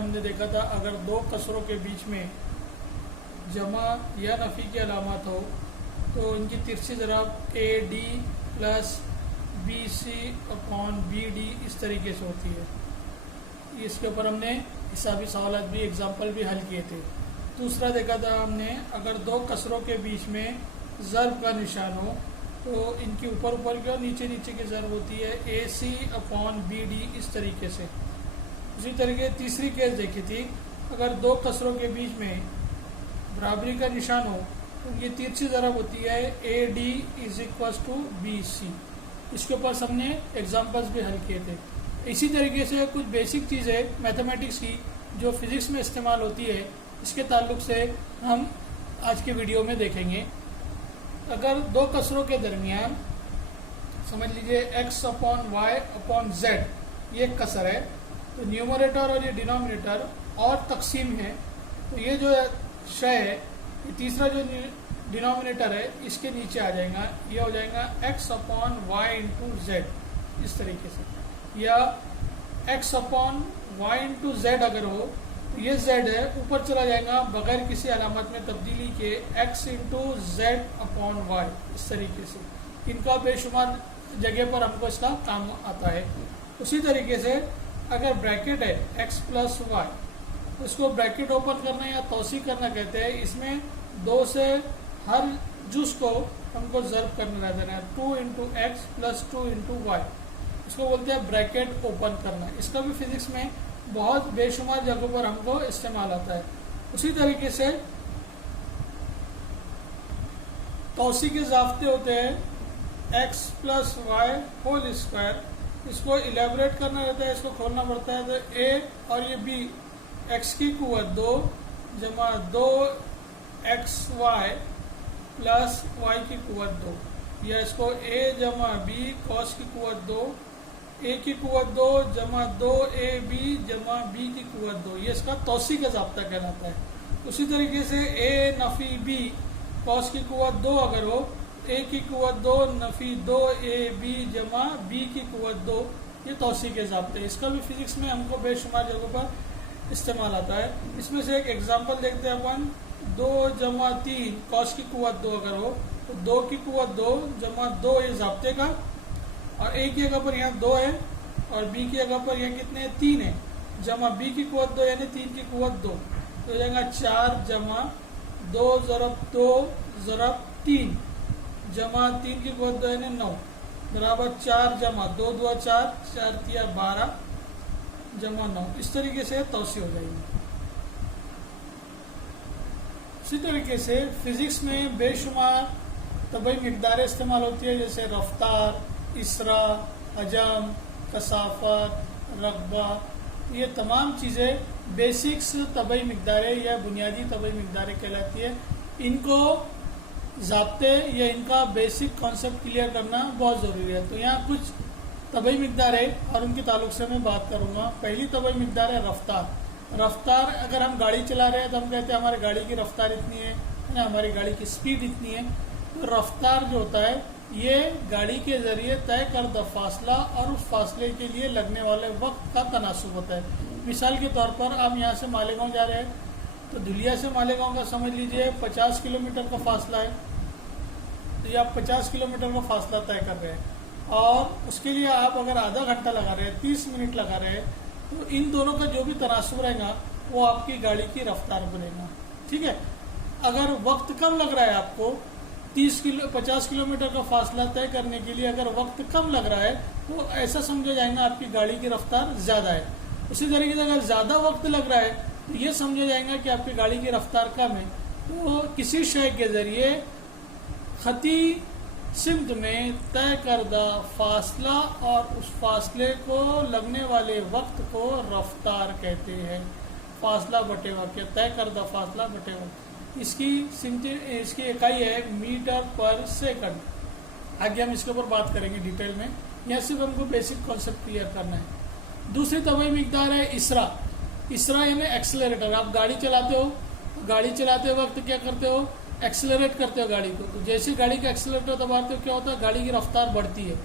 हमने देखा था अगर दो कसरों के बीच में जमा या नफ़ी की अलामत हो तो इनकी तिरछी ज़रब A D plus B C upon B D इस तरीके से होती है। इसके ऊपर हमने हिसाबी सवालात भी एग्जाम्पल भी हल किए थे। दूसरा देखा था हमने अगर दो कसरों के बीच में ज़र्ब का निशान हो तो इनकी ऊपर ऊपर की और नीचे नीचे की ज़र्ब होती है ए सी अपॉन बी डी इस तरीके से। उसी तरीके तीसरी केस देखी थी अगर दो कसरों के बीच में बराबरी का निशान हो तो ये तिरछी ज़रब होती है A D is equal to B C. इसके ऊपर हमने एग्जाम्पल्स भी हल किए थे। इसी तरीके से कुछ बेसिक चीज़ें मैथमेटिक्स की जो फिज़िक्स में इस्तेमाल होती है इसके ताल्लुक से हम आज के वीडियो में देखेंगे। अगर दो कसरों के दरमियान समझ लीजिए x upon y upon z ये कसर है तो न्यूमरेटर और ये डिनोमिनेटर और तकसीम है तो ये जो शय है ये तीसरा जो डिनोमिनेटर है इसके नीचे आ जाएगा, ये हो जाएगा x upon y into z इस तरीके से, या x upon y into z अगर हो तो ये z है ऊपर चला जाएगा बगैर किसी अलामत में तब्दीली के x into z upon y इस तरीके से। इनका बेशुमार जगह पर हमको इसका काम आता है। उसी तरीके से अगर ब्रैकेट है x प्लस वाई उसको ब्रैकेट ओपन करना या तौसी करना कहते हैं। इसमें दो से हर जुज को हमको ज़र्ब करना रहता है 2 into x plus 2 into y, इसको बोलते हैं ब्रैकेट ओपन करना। इसका भी फिजिक्स में बहुत बेशुमार जगहों पर हमको इस्तेमाल आता है। उसी तरीके से तौसी के ज़ाब्ते होते हैं x plus y whole square, इसको इलेबरेट करना रहता है, इसको खोलना पड़ता है। तो a और ये b x की कुव्वत 2 जमा 2 एक्स वाई प्लस वाई की कुव्वत 2, या इसको a जमा b कॉस की कुव्वत 2 a की कुव्वत 2 जमा 2 ए बी जमा b की कुव्वत 2, ये इसका तौसी का ज़ाब्ता कहलाता है। उसी तरीके से a नफ़ी b कॉस की कुव्वत 2 अगर हो a की कुव्वत 2 नफ़ी 2 ए बी जमा b की कुव्वत 2, ये तौसी के ज़ाब्ते। इसका भी फिजिक्स में हमको बेशुमार जगहों पर इस्तेमाल आता है। इसमें से एक एग्जाम्पल देखते हैं अपन 2 जमा 3 कॉस की कुव्वत 2 अगर हो तो 2 की कुव्वत 2 जमा 2 ये ज़ाब्ते का, और a की जगह पर यहाँ 2 है और b की जगह पर यहाँ कितने 3 है, जमा b की कुव्वत 2 यानी 3 की कुव्वत 2 तो हो जाएगा 4 जमा 2 ज़रब 2 ज़रब 3 जमा 3 की कुव्वत 2 यानी 9 बराबर 4 जमा 2 2 4 4 3 12 जमा 9। इस तरीके से तौसी हो जाएगी। इसी तरीके से फिजिक्स में बेशुमार तबई मिक़दारें इस्तेमाल होती है, जैसे रफ्तार, इसरा, हजम, कसाफत, रकबा, ये तमाम चीज़ें बेसिक्स तबई मिक़दारें या बुनियादी तबई मिक़दारें कहलाती है। इनको ज़ाब्ते या इनका बेसिक कॉन्सेप्ट क्लियर करना बहुत ज़रूरी है। तो यहाँ कुछ तबई मिक़दार है और उनके ताल्लुक से मैं बात करूँगा। पहली तबई मिक़दार है रफ्तार। रफ्तार अगर हम गाड़ी चला रहे हैं तो हम कहते हैं हमारी गाड़ी की रफ्तार इतनी है ना, हमारी गाड़ी की स्पीड इतनी है। तो रफ्तार जो होता है ये गाड़ी के ज़रिए तय करदा फासला और उस फासले के लिए लगने वाले वक्त का तनासुब होता है। मिसाल के तौर पर आप यहाँ से मालेगांव जा रहे हैं तो धुलिया से मालेगांव का समझ लीजिए 50 किलोमीटर का फासला है, तो ये आप 50 किलोमीटर का फासला तय कर रहे हैं और उसके लिए आप अगर आधा घंटा लगा रहे हैं 30 मिनट लगा रहे हैं तो इन दोनों का जो भी तनासुब रहेगा वो आपकी गाड़ी की रफ्तार बनेगा। ठीक है, अगर वक्त कम लग रहा है आपको 50 किलोमीटर का फासला तय करने के लिए अगर वक्त कम लग रहा है तो ऐसा समझा जाएगा आपकी गाड़ी की रफ्तार ज़्यादा है। उसी तरीके से अगर ज़्यादा वक्त लग रहा है तो ये समझा जाएगा कि आपकी गाड़ी की रफ्तार कम है। तो किसी शय के ज़रिए खती सिमत में तय करदा फासला और उस फासले को लगने वाले वक्त को रफ्तार कहते हैं। फासला बटे वक्त, तय करदा फासला बटे वक्त, इसकी इकाई है मीटर पर सेकंड। आगे हम इसके ऊपर बात करेंगे डिटेल में, यहाँ सिर्फ हमको बेसिक कॉन्सेप्ट क्लियर करना है। दूसरी तबई मिक़दार है इसरा। इसरा यानी एक्सेलरेटर। आप गाड़ी चलाते हो, गाड़ी चलाते वक्त क्या करते हो, एक्सेलरेट करते हो गाड़ी को। तो जैसे गाड़ी का एक्सेलरेटर दबाते हो क्या होता है, गाड़ी की रफ्तार बढ़ती है।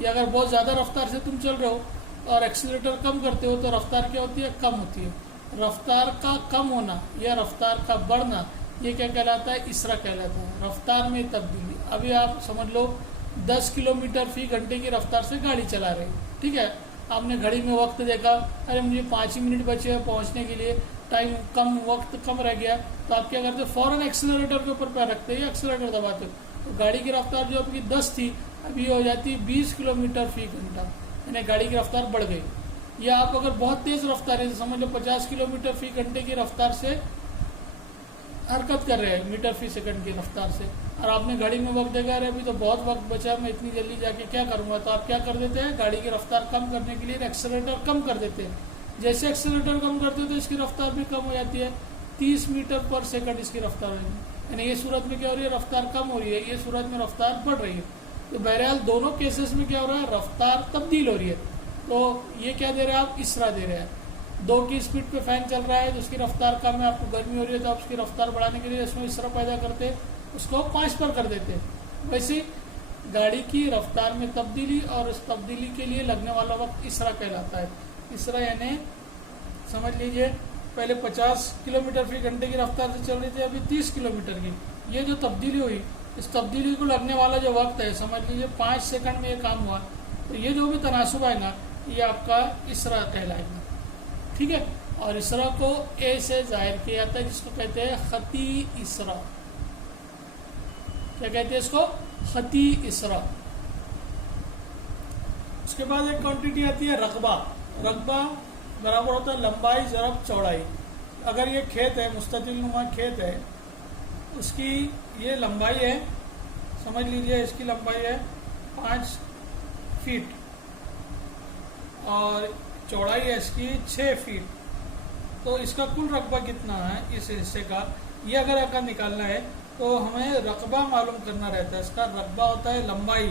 या अगर बहुत ज़्यादा रफ्तार से तुम चल रहे हो और एक्सेलरेटर कम करते हो तो रफ्तार क्या होती है, कम होती है। रफ्तार का कम होना या रफ्तार का बढ़ना, ये क्या कहलाता है? इसरा कहलाता है। रफ्तार में तब्दीली, अभी आप समझ लो 10 किलोमीटर फी घंटे की रफ्तार से गाड़ी चला रहे हैं, ठीक है। आपने घड़ी में वक्त देखा, अरे मुझे 5 ही मिनट बचे हैं पहुंचने के लिए, टाइम कम, वक्त कम रह गया, तो आप क्या करते? फ़ौरन एक्सीलरेटर के ऊपर पैर रखते हैं या एक्सीलरेटर दबाते हो, तो गाड़ी की रफ्तार जो आपकी 10 थी अभी हो जाती है 20 किलोमीटर फी घंटा, यानी गाड़ी की रफ्तार बढ़ गई। या आप अगर बहुत तेज़ रफ्तार है, समझ लो 50 किलोमीटर फी घंटे की रफ्तार से हरकत कर रहे हैं, मीटर फी सेकंड की रफ्तार से, और आपने गाड़ी में वक्त देखा है अभी तो बहुत वक्त बचा, मैं इतनी जल्दी जाके क्या करूँगा, तो आप क्या कर देते हैं? गाड़ी की रफ्तार कम करने के लिए एक्सेलरेटर कम कर देते हैं। जैसे एक्सेलरेटर कम करते हो तो इसकी रफ्तार भी कम हो जाती है, 30 मीटर पर सेकंड इसकी रफ्तार होगी, यानी ये सूरत में क्या हो रही है? रफ्तार कम हो रही है, ये सूरत में रफ्तार बढ़ रही है। तो बहरहाल दोनों केसेस में क्या हो रहा है? रफ्तार तब्दील हो रही है। तो ये क्या दे रहे हैं आप? इसरा दे रहे हैं। 2 की स्पीड पे फैन चल रहा है, जिसकी रफ्तार कम है, आपको गर्मी हो रही है, तो आप उसकी रफ्तार बढ़ाने के लिए इसमें इसरा पैदा करते हैं, उसको 5 पर कर देते हैं। वैसे गाड़ी की रफ्तार में तब्दीली और उस तब्दीली के लिए लगने वाला वक्त इसरा कहलाता है। इसरा यानी समझ लीजिए पहले 50 किलोमीटर फी घंटे की रफ्तार से चल रही थी, अभी 30 किलोमीटर की, ये जो तब्दीली हुई, इस तब्दीली को लगने वाला जो वक्त है, समझ लीजिए 5 सेकंड में ये काम हुआ, तो ये जो भी तनासुब आएगा ये आपका इसरा कहलाएगा, ठीक है। और इसरा को ए से जाहिर किया जाता है, जिसको कहते हैं खती इसरा। क्या कहते हैं इसको? खती इसरा। उसके बाद एक क्वांटिटी आती है रकबा। रकबा बराबर होता है लंबाई ज़रब चौड़ाई। अगर ये खेत है, मुस्ततिल नुमा खेत है, उसकी ये लंबाई है, समझ लीजिए इसकी लंबाई है 5 फीट और चौड़ाई है इसकी 6 फीट, तो इसका कुल रकबा कितना है इस हिस्से का, ये अगर आकर निकालना है तो हमें रकबा मालूम करना रहता है। इसका रकबा होता है लंबाई,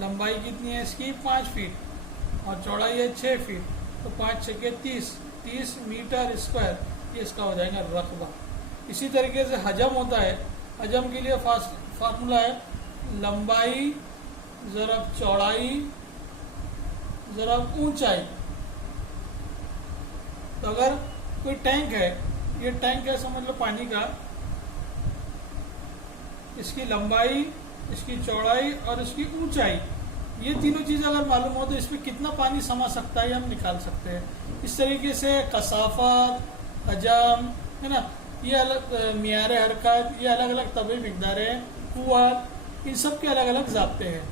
लंबाई कितनी है इसकी? 5 फीट और चौड़ाई है 6 फीट, तो 5 छक्के 30 मीटर स्क्वायर, ये इसका हो जाएगा रकबा। इसी तरीके से हजम होता है, हजम के लिए फार्मूला है लंबाई ज़रब चौड़ाई ज़रब ऊंचाई। तो अगर कोई टैंक है, ये टैंक है समझ लो पानी का, इसकी लंबाई, इसकी चौड़ाई और इसकी ऊंचाई, ये तीनों चीज़ अगर मालूम हो तो इसमें कितना पानी समा सकता है हम निकाल सकते हैं। इस तरीके से कसाफत, हजम, है ना, ये अलग मियार हरकत, ये अलग अलग तबी मिकदारें, कुव्वत, इन सब के अलग अलग ज़ाब्ते हैं।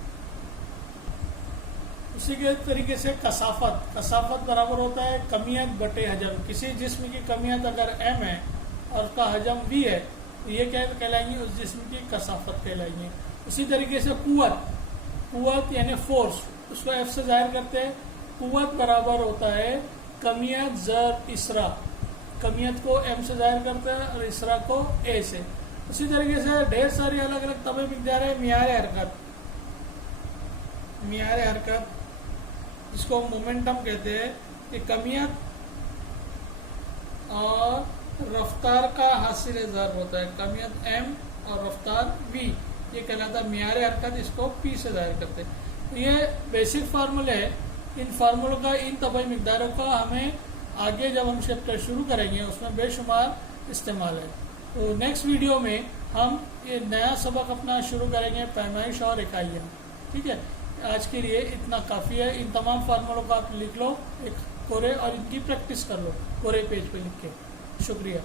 उसी के तरीके से कसाफत बराबर होता है कमियत बटे हजम। किसी जिस्म की कमियत अगर m है और उसका हजम v है, तो ये क्या कहलाएंगे? उस जिस्म की कसाफत कहलाएंगे। उसी तरीके से कुव्वत यानी फोर्स, उसको f से जाहिर करते हैं। कुव्वत बराबर होता है कमियत ज़र इसरा, कमियत को m से जाहिर करते हैं और इसरा को a से। उसी तरीके से ढेर सारी अलग अलग तबे मिकदार है। मियार हरकत जिसको मोमेंटम कहते हैं, ये कमियत और रफ्तार का हासिल ज़र होता है। कमियत m और रफ्तार v, ये कहलाता है मियार हरकत, इसको p से जाहिर करते हैं। ये बेसिक फार्मूले है। इन फार्मूलों का, इन तबई मिकदारों का हमें आगे जब हम चैप्टर शुरू करेंगे उसमें बेशुमार इस्तेमाल है। तो नेक्स्ट वीडियो में हम ये नया सबक अपना शुरू करेंगे, पैमाइश और इकाइयाँ, ठीक है। आज के लिए इतना काफ़ी है। इन तमाम फार्मूलों को आप लिख लो एक कोरे और इनकी प्रैक्टिस कर लो कोरे पेज पे लिख के। शुक्रिया।